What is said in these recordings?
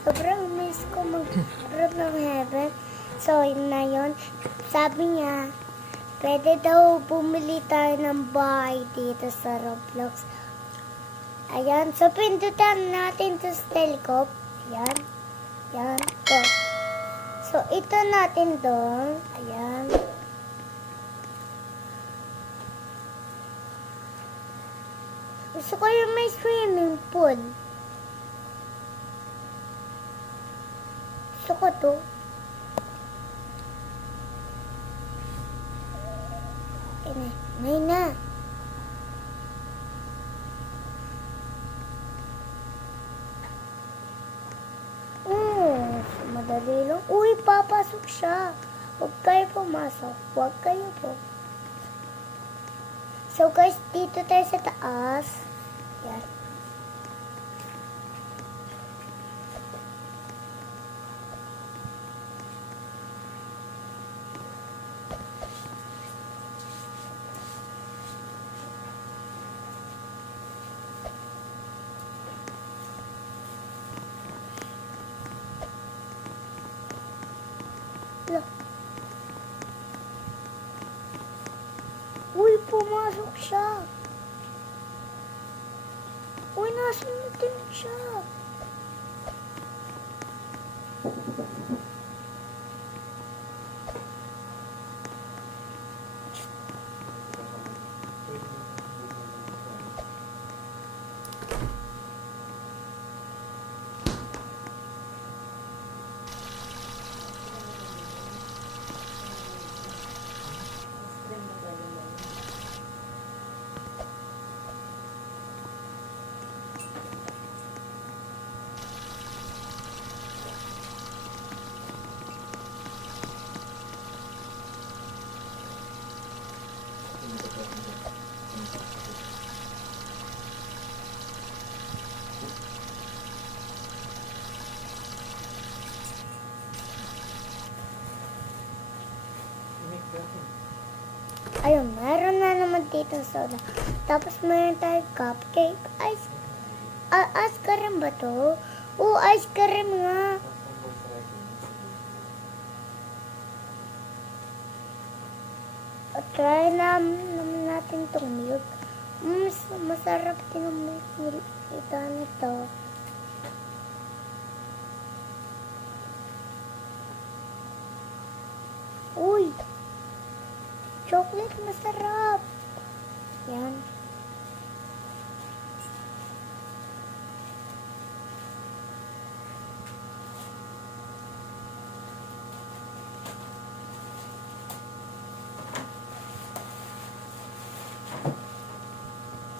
Sobrang miss ko mag-road ng heaven. So, yun na yun. Sabi niya, pwede daw bumili tayo ng bahay dito sa Roblox. Ayan. So, pindutan natin to sa telescope. Ayan. Ayan. Go. So, ito natin doon. Ayan. Gusto ko yung may swimming pool. Gusto ko to. May na. Madali lang. Uy, papasok siya. Huwag kayo pumasok. Huwag kayo po. So guys, dito tayo sa taas. Yan. Uy, pumasok siya. Uy, nasa natin siya. Ayun, meron na naman dito soda. Tapos meron tayong cupcake. Ice cream ba to? Oo, ice cream nga. Try naman natin itong milk. Masarap din ang milk nito. Uy! Chocolate masarap. Yan.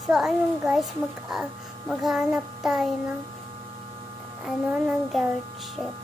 So, ayun guys, maghanap tayo ng ng gadget.